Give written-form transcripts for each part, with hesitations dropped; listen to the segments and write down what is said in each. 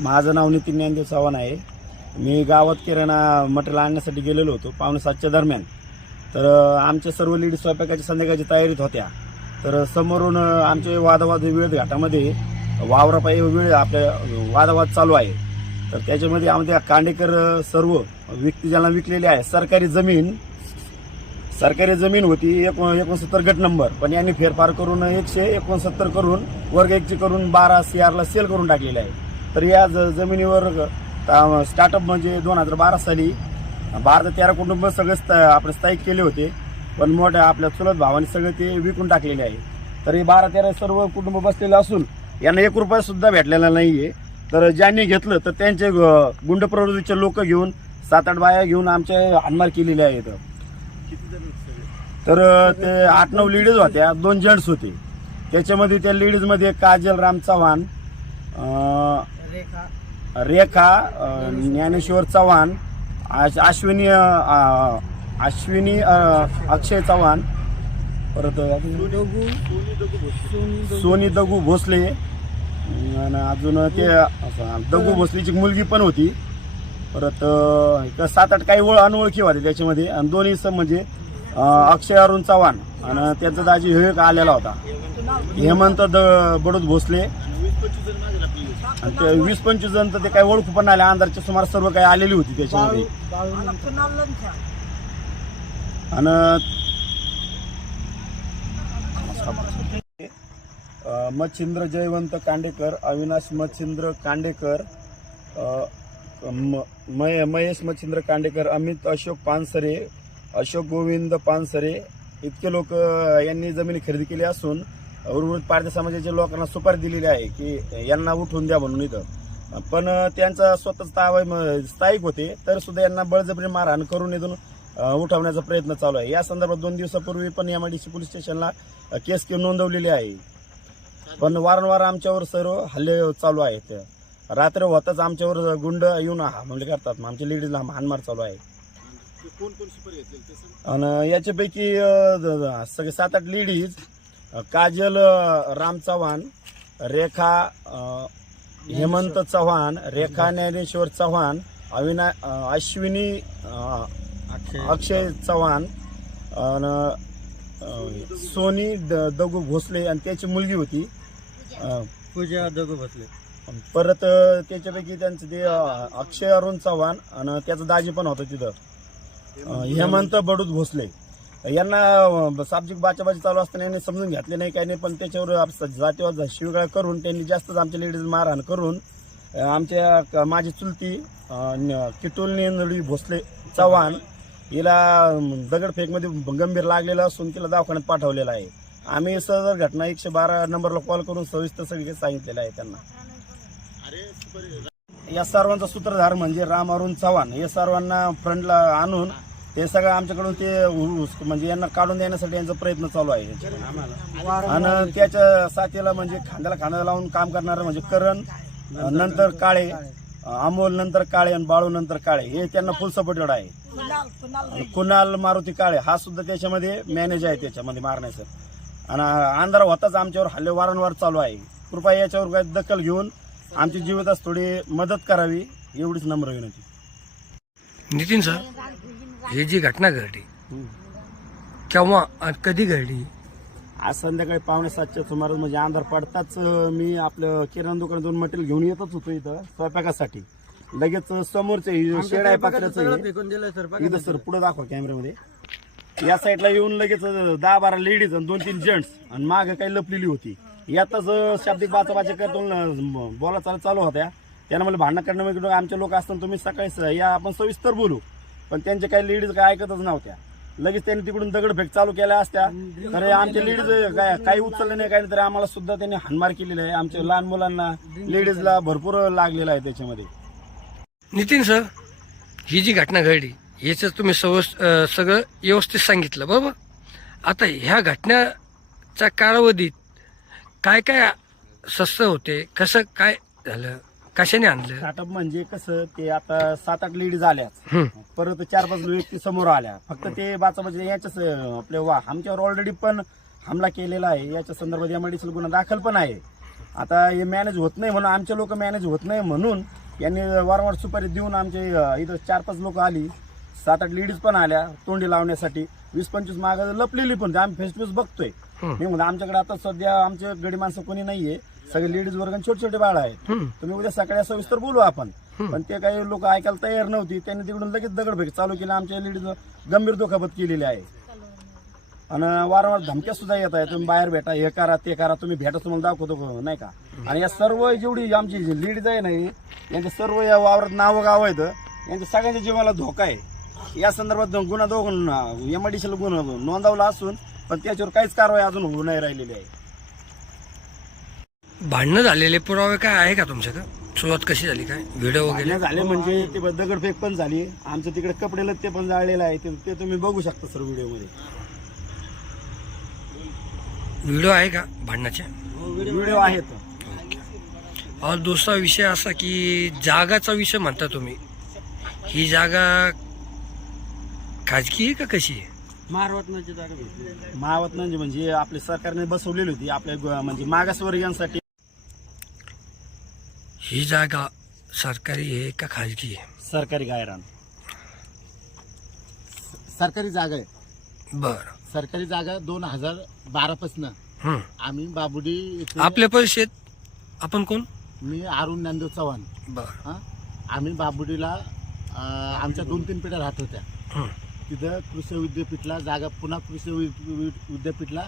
माझं नाव नितीन ज्ञानदेव चव्हाण आहे। मी गावात किराणा मटेरियल आणण्यासाठी गेलेलो होतो 5:45च्या दरम्यान। तर आमच्या सर्व लेडीज स्वयंपाकाची संध्याकाळची तयारीत होत्या। तर समोरून आमचे वादवाद विविध घाटामध्ये वावरापायी वेळ आपल्या वादवाद चालू आहे। तर त्याच्यामध्ये आमच्या कांडेकर सर्व व्यक्ती ज्यांना विकलेली आहे सरकारी जमीन होती 69 गट नंबर, पण यांनी फेरफार करून 169 करून वर्ग 1 करून 12 CR ला सेल करून टाकलेले आहे। तर या जमिनीवर स्टार्टअप म्हणजे 2012 साली 12 ते 13 कुटुंब सगळे आपण स्थायिक केले होते, पण मोठ्या आपल्या चुलत भावाने सगळे ते विकून टाकलेले आहे। तर हे 12-13 सर्व कुटुंब बसलेले असून यांना 1 रुपया सुद्धा भेटलेला नाहीये। तर ज्यांनी घेतलं तर त्यांचे गुंड प्रवृत्तीचे लोक घेऊन 7-8 बाया घेऊन आमच्या हाणमार केलेले आहेत। तर ते 8-9 लेडीज होत्या, 2 जेंट्स होते। त्याच्यामध्ये त्या लेडीज मध्ये काजल राम चव्हाण, रेखा ज्ञानेश्वर चव्हाण, अश्विनी अक्षय चव्हाण, परत सोनी दगू भोसले, आणि अजून ते दगू भोसलेची मुलगी पण होती। परत 7-8 काही अनोळखी होते त्याच्यामध्ये, आणि दोन्ही म्हणजे अक्षय अरुण चव्हाण आणि त्यांचा दाजी हे आलेला होता हेमंत बडोद भोसले, आणि ते 20-25 जण तर ते काही ओळखू पण आले, अंधारच्या सुमार सर्व काही आलेली होती त्याच्यामध्ये। आणि मच्छिंद्र जयवंत कांडेकर, अविनाश मच्छिंद्र कांडेकर, महेश मच्छिंद्र कांडेकर, अमित अशोक पानसरे, अशोक गोविंद पानसरे इतके लोक यांनी जमिनी खरेदी केली असून उर्वरित पारधी समाजाच्या लोकांना सुपारी दिलेली आहे की यांना उठवून द्या म्हणून इथं। पण त्यांचा स्वतःच ताबा स्थायिक होते, तर सुद्धा यांना बळजबरी मारहाण करून इथून उठवण्याचा प्रयत्न चालू आहे। या संदर्भात 2 दिवसापूर्वी पण MIDC पोलीस स्टेशनला केस नोंदवलेली आहे, पण वारंवार आमच्यावर सर्व हल्ले चालू आहेत। रात्र होताच आमच्यावर गुंड येऊन हमले करतात, आमच्या लेडीजला हाणमार चालू आहे। आणि याच्यापैकी सगळे 7-8 लेडीज काजल राम चव्हाण, रेखा हेमंत चव्हाण, रेखा ज्ञानेश्वर चव्हाण, अश्विनी अक्षय चव्हाण, सोनी दगू भोसले आणि त्याची मुलगी होती पूजा दगू भोसले। परत त्याच्यापैकी त्यांचं ते अक्षय अरुण चव्हाण आणि त्याचा दाजी पण होता तिथं हेमंत बडोद भोसले। यांना सामाजिक बाचाबाची चालू असताना यांनी समजून घेतले नाही काही नाही, पण त्याच्यावर जातीवाद शिवीगाळ करून त्यांनी जास्तच आमच्या लेडीज मारहाण करून आमच्या माझी चुलती किटुल नेंदळी भोसले चव्हाण हिला दगडफेकमध्ये गंभीर लागलेला असून तिला दवाखान्यात पाठवलेला आहे। आम्ही सदर घटना 112 नंबरला कॉल करून सविस्तर सगळे सांगितलेलं आहे त्यांना। या सर्वांचा सूत्रधार म्हणजे राम अरुण चव्हाण, हे सर्वांना फ्रंटला आणून ते सगळं आमच्याकडून ते म्हणजे यांना काढून देण्यासाठी यांचा प्रयत्न चालू आहे। आणि त्याच्या साथीला म्हणजे खांद्याला खांदा लावून काम करणारे म्हणजे करण नंतर काळे, अमोल नंतर काळे आणि बाळू नंतर काळे, हे त्यांना फुल सपोर्टेड आहे। कुणाल मारुती काळे हा सुद्धा त्याच्यामध्ये मॅनेज आहे त्याच्यामध्ये मारण्याचं। आणि अंधार होताच आमच्यावर हल्ले वारंवार चालू आहे। कृपया याच्यावर काही दखल घेऊन आमची जीवितास थोडी मदत करावी एवढीच नम्र विनंती। नितीन सर, ही जी घटना घडली केव्हा आणि कधी घडली? आज संध्याकाळी 5:45च्या सुमारास म्हणजे अंधार पडताच मी आपलं किराणा दुकानातून मटेरियल घेऊन येतच होतो इथं स्वयंपाकासाठी। लगेच समोरचं शेड आहे पात्राचं इथं सर पुढे दाखवा कॅमेऱ्यामध्ये, या साईडला येऊन लगेच 10-12 लेडीज आणि 2-3 जेंट्स आणि मागे काही लपलेली होती। यातच शाब्दिक बाचाबाची करतो बोला चालू होत्या। त्यांना मला भांडण करणं आमचे लोक असताना तुम्ही सकाळी या आपण सविस्तर बोलू, पण त्यांचे काही लेडीज काय ऐकतच नव्हत्या। लगेच त्यांनी तिकडून दगडफेक चालू केल्या असत्या तर आमचे लेडीज काही उचलले नाही काही, तर आम्हाला सुद्धा त्यांनी हाणमार केलेली आहे। आमच्या लहान मुलांना लेडीजला भरपूर लागलेला आहे त्याच्यामध्ये। नितीन सर, ही जी घटना घडली याचं तुम्ही सगळं व्यवस्थित सांगितलं बरोबर। आता ह्या घटनेच्या कालावधीत काय काय सस्ते होते, कसं काय झालं, कशाने आणलं? स्टार्टअप म्हणजे कसं ते आता 7-8 लेडीज आल्या, परत 4-5 व्यक्ती समोर आल्या, फक्त ते बाचाबाची याच्याच आपल्या आमच्यावर ऑलरेडी पण हमला केलेला आहे। याच्या संदर्भात MIDC गुन्हा दाखल पण आहे। आता हे मॅनेज होत नाही म्हणून आमचे लोक मॅनेज होत नाही म्हणून यांनी वारंवार सुपारी देऊन आमचे इथं 4-5 लोक आली, 7-8 लेडीज पण आल्या तोंडी लावण्यासाठी. 20-25 माग लपलेली पण आम्ही फेस टू फेस बघतोय. मी म्हणतो आमच्याकडे आता सध्या आमचे गडी माणसं कोणी नाहीये, सगळे लेडीज वर्ग आणि छोटे छोटे बाळ आहेत. तुम्ही उद्या सकाळी सविस्तर बोलू आपण. पण ते काही लोक ऐकायला तयार नव्हती. त्यांनी तिकडून लगेच दगडफेक चालू केली. आमच्या लेडीज गंभीर दुखापत केलेली आहे आणि वारंवार धमक्या सुद्धा येत आहे, तुम्ही बाहेर भेटा, हे करा ते करा, तुम्ही भेटा तुम्हाला दाखवतो नाही का. आणि या सर्व जेवढी आमची लेडीज आहे नाही यांच्या सर्व या वावरात नावं गाव आहेत, यांच्या सगळ्यांच्या जीवाला धोका आहे. या संदर्भात गुन्हा एमआयडीसीला गुन्हा नोंदवला असून पण त्याच्यावर काहीच कारवाई अजून होऊ नाही राहिलेली आहे. भांडणं झालेले पुरावे काय आहे का तुमच्याकडे? सुरुवात कशी झाली, काय व्हिडिओ वगैरे झाले म्हणजे ते दगडफेक पण झाली. आमच्या तिकडे कपडे लत्ते पण जाळलेले आहे, ते तुम्ही बघू शकता सर व्हिडिओमध्ये. व्हिडिओ आहे का भांडणाचे? व्हिडिओ आहेत. और दुसरा विषय असा की जागाचा विषय म्हणता तुम्ही, ही जागा खाजगी आहे का कशी आहे? महावतनाची जागा महावतनाची म्हणजे आपल्या सरकारने बसवलेली होती आपल्या म्हणजे मागासवर्गीयांसाठी. ही जागा सरकारी आहे का खाजगी आहे? सरकारी गायरान सरकारी जागा आहे. बर. सरकारी जागा 2012 पासून आम्ही बाबुडी इथे- आपल्या परिषद आपण कोण? मी अरुण ज्ञानदेव चव्हाण. बर. आम्ही बाबुडीला आमच्या 2-3 पिढ्या राहत होत्या. तिथं कृषी विद्यापीठला जागा, पुन्हा कृषी विद्यापीठला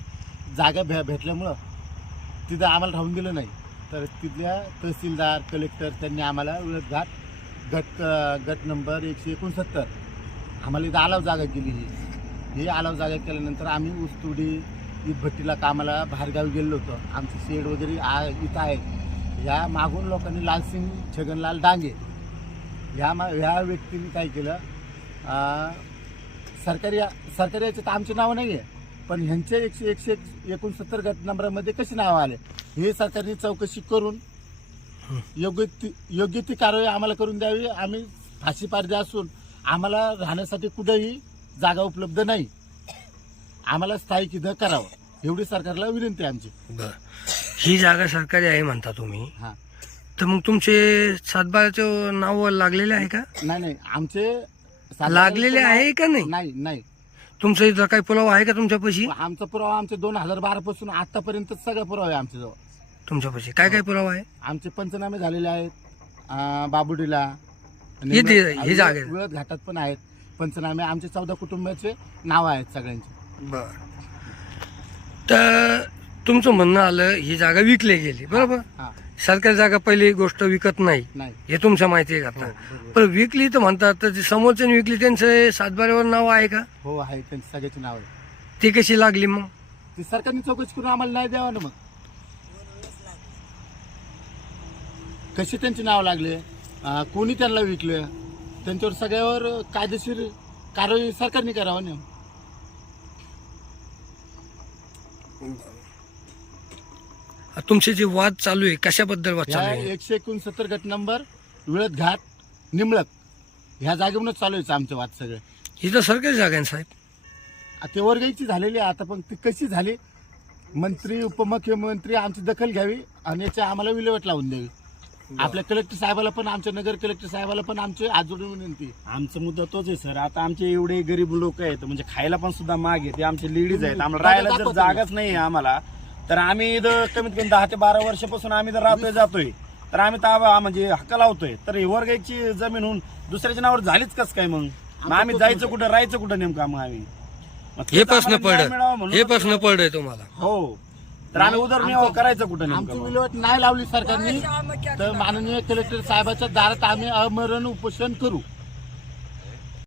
जागा भेटल्यामुळं तिथं आम्हाला राहून दिलं नाही. तर तिथल्या तहसीलदार, कलेक्टर त्यांनी आम्हाला गट नंबर 169 आम्हाला इथं आलाव जागा केली. ही आलाव जागा केल्यानंतर आम्ही ऊसतोडी भट्टीला कामाला बाहेरगावी गेलो होतो. आमचे शेड वगैरे इथं आहे. या मागून लोकांनी लालसिंग छगनलाल डांगे ह्या व्यक्तीने काय केलं, सरकारी याच्यात आमचे नाव नाही आहे पण ह्यांचे 169 गट नंबरामध्ये कशी नावं आले हे सरकारने चौकशी करून योग्य ती कारवाई आम्हाला करून द्यावी. आम्ही फाशी पारधी असून आम्हाला राहण्यासाठी कुठेही जागा उपलब्ध नाही. आम्हाला स्थायिक इथं करावं एवढी सरकारला विनंती आहे आमची. बर. ही जागा सरकारी आहे म्हणता तुम्ही, हा. तर मग तुमचे सातबाराचं नाव लागलेले आहे का? नाही आमचे लागलेले आहे का नाही? नाही. तुमचा इथं काही पुरावा आहे का तुमच्यापाशी? आमचा पुरावा आमचे 2012 पासून आतापर्यंत सगळं पुरावा आहे आमच्याजवळ. तुमच्यापाशी काय पुरावा आहे? आमचे पंचनामे झालेले आहेत बाबुडीला, इथे ही जागा आहे. विळद घाटात पण आहेत पंचनामे. आमचे 14 कुटुंबाचे नाव आहेत सगळ्यांचे. बर. तर तुमचं म्हणणं आलं ही जागा विकली गेली, बरोबर? हा. सरकारी जागा पहिली गोष्ट विकत नाही, नाही. हे तुमच्या माहिती आहे का आता? पण विकली तर म्हणतात, तर जे समोरच्याने विकली त्यांचं सातबाऱ्यावर नाव आहे का? हो आहे, त्यांची सगळ्याची नाव आहे. ती कशी लागली मग? ती सरकारने चौकशी करून आम्हाला नाही द्यावा ना. मग कशी त्यांची नाव लागले, कोणी त्यांना विकलं, त्यांच्यावर सगळ्यावर कायदेशीर कारवाई सरकारने करावं ना. तुमचे जे वाद चालू आहे कशाबद्दल वाद चालू ह्या आहे? 169 गट नंबर विळद घाट निमळक ह्या जागेवरूनच चालू आहे आमचे वाद सगळे. ही तर सरकारी जागा आहे साहेब. ते वर्गाची झालेली आहे आता, पण ती कशी झाली मंत्री उपमुख्यमंत्री आमची दखल घ्यावी आणि याची आम्हाला विल्हेवाट लावून द्यावी. आपल्या कलेक्टर साहेबाला पण, आमच्या नगर कलेक्टर साहेबाला पण आमची हात जोडून विनंती. आमचा मुद्दा तोच आहे सर. आता आमचे एवढे गरीब लोक आहेत म्हणजे खायला पण सुद्धा माग आहे, ते आमचे लेडीज आहेत. आम्हाला राहायला जर जागाच नाही आम्हाला, तर आम्ही इथं कमीत कमी 10 ते 12 वर्षापासून आम्ही जर राहतोय जातोय, तर आम्ही ताबा म्हणजे हक्क लावतोय. तर ही वर्गाची जमीन होऊन दुसऱ्याच्या नावावर झालीच कस काय? मग आम्ही जायचं कुठं, राहायचं कुठं नेमकं? मग आम्ही हे प्रश्न पडतोय तुम्हाला? हो. तर आम्ही उदरनिर्वाह करायचं कुठं आमची नेमकं? विल्हेवाट नाही लावली सरकारने तर माननीय कलेक्टर साहेबाच्या दारात आम्ही अमरण उपोषण करू.